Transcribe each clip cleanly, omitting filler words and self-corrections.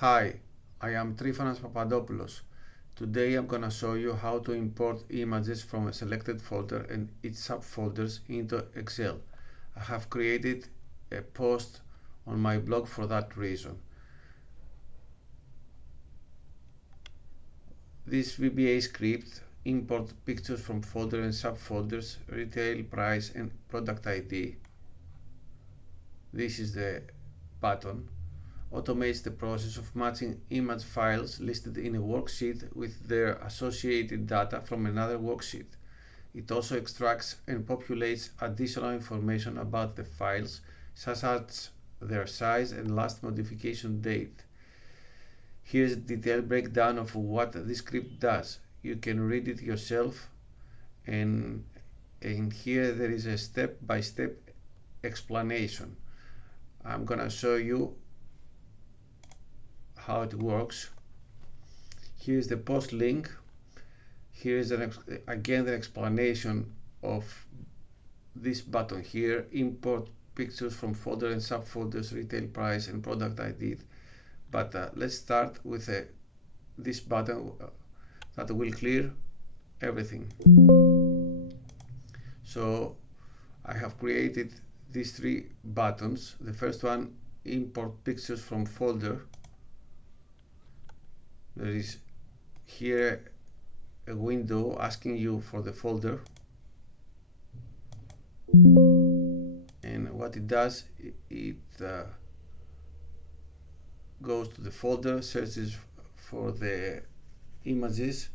Hi, I am Trifonas Papadopoulos. Today I'm gonna show you how to import images from a selected folder and its subfolders into Excel. I have created a post on my blog for that reason. This VBA script imports pictures from folder and subfolders, retail, price and product ID. This is the button. Automates the process of matching image files listed in a worksheet with their associated data from another worksheet. It also extracts and populates additional information about the files, such as their size and last modification date. Here's a detailed breakdown of what this script does. You can read it yourself, and here there is a step-by-step explanation. I'm gonna show you how it works. Here is the post link. Here is again the explanation of this button here: import pictures from folder and subfolders, retail, price and product ID. But let's start with this button that will clear everything. So I have created these three buttons. The first one, import pictures from folder. There is here a window asking you for the folder, and what it does, it goes to the folder, searches for the images,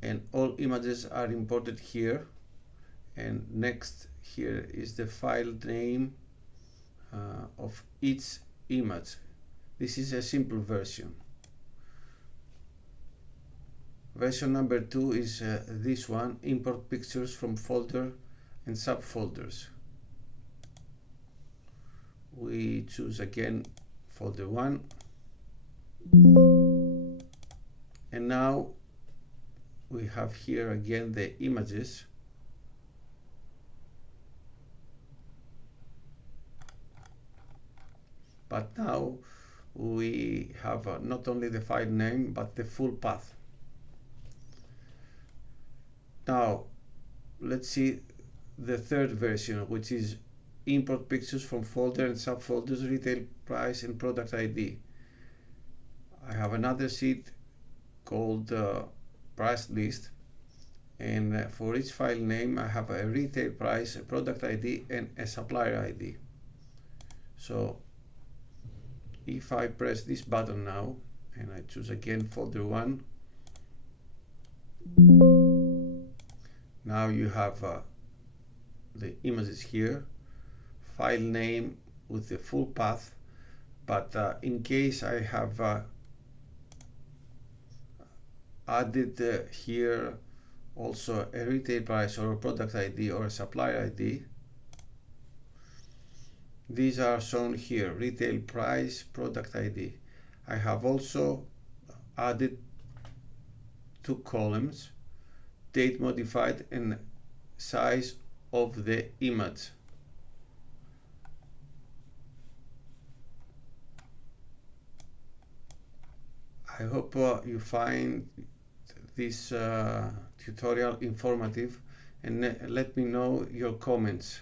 and all images are imported here. And next here is the file name of each image. This is a simple version. Version number 2 is this one: import pictures from folder and subfolders. We choose again folder 1, and now we have here again the images. But now we have not only the file name but the full path. Now let's see the third version, which is import pictures from folder and subfolders, retail, price and product ID. I have another sheet called price list, and for each file name I have a retail price, a product ID and a supplier ID. So if I press this button now and I choose again folder 1, now you have the images here, file name with the full path. But in case I have added here also a retail price or a product ID or a supplier ID, these are shown here: retail price, product ID. I have also added 2 columns: date modified and size of the image. I hope you find this tutorial informative, and let me know your comments.